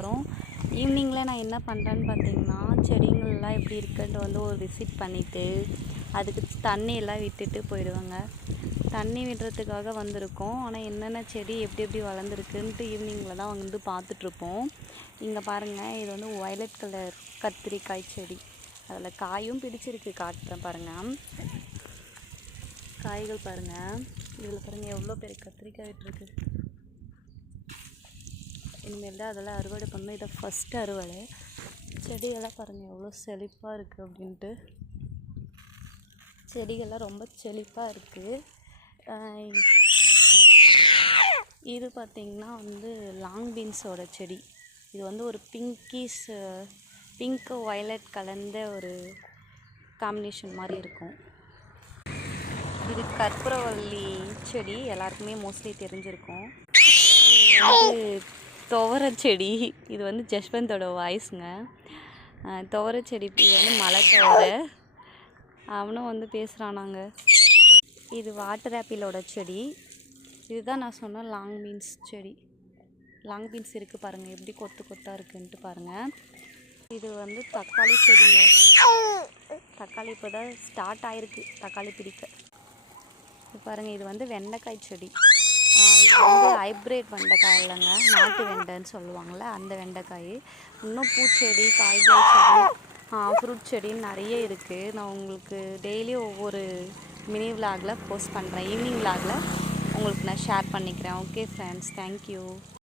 போகிறோம். ஈவினிங்கில் நான் என்ன பண்ணுறேன்னு பார்த்தீங்கன்னா, செடிங்கள்லாம் எப்படி இருக்குன்ட்டு வந்து ஒரு விசிட் பண்ணிவிட்டு அதுக்கு தண்ணியெல்லாம் விட்டுட்டு போயிடுவேங்க. தண்ணி விடுறதுக்காக வந்திருக்கோம். ஆனால் என்னென்ன செடி எப்படி எப்படி வளர்ந்துருக்குன்ட்டு ஈவினிங்கில் தான் வந்து பார்த்துட்ருப்போம். இங்கே பாருங்கள், இது வந்து வயலட் கலர் கத்திரிக்காய் செடி. அதில் காயும் பிடிச்சிருக்கு, காட்டுறேன் பாருங்கள். காய்கள் பாருங்கள், இதில் பாருங்கள் எவ்வளோ பெரிய கத்திரிக்காய் விட்டுருக்கு. இனிமேல் தான் அதெல்லாம் அறுவடை பண்ணணும். இதை ஃபஸ்ட்டு அறுவடை. செடிகள்லாம் பாருங்கள் எவ்வளோ செழிப்பாக இருக்குது அப்படின்ட்டு. செடிகள்லாம் ரொம்ப செழிப்பாக இருக்குது. இது பார்த்திங்கன்னா வந்து லாங் பீன்ஸோட செடி. இது வந்து ஒரு பிங்க்கு வயலட் கலந்த ஒரு காம்பினேஷன் மாதிரி இருக்கும். இது கற்பூரவள்ளி செடி, எல்லாருக்குமே மோஸ்ட்லி தெரிஞ்சிருக்கும். இது துவரை செடி. இது வந்து ஜஸ்வந்தோட வாய்ஸுங்க. துவரை செடி, இது வந்து மலை துவரை. அவனும் வந்து பேசுகிறானாங்க. இது வாட்டர் ஆப்பிளோட செடி. இதுதான் நான் சொன்ன லாங் பீன்ஸ் செடி. லாங் பீன்ஸ் இருக்குது பாருங்கள், எப்படி கொத்து கொத்தாக இருக்குன்ட்டு பாருங்கள். இது வந்து தக்காளி செடிங்க. தக்காளி இப்போ தான் ஸ்டார்ட் ஆகிருக்கு, தக்காளி பிடிக்க. இது பாருங்கள், இது வந்து வெண்டைக்காய் செடி. இது வந்து ஹைப்ரிட் வெண்டைக்காய் இல்லைங்க, நாட்டு வெண்டைன்னு சொல்லுவாங்கள்ல, அந்த வெண்டைக்காய். இன்னும் பூச்செடி, காய்கறி செடி, ஃப்ரூட் செடின்னு நிறைய இருக்குது. நான் உங்களுக்கு டெய்லியும் ஒவ்வொரு மினி விலாகில் போஸ்ட் பண்ணுறேன். ஈவினிங் விலாகில் உங்களுக்கு நான் ஷேர் பண்ணிக்கிறேன். Okay friends, thank you.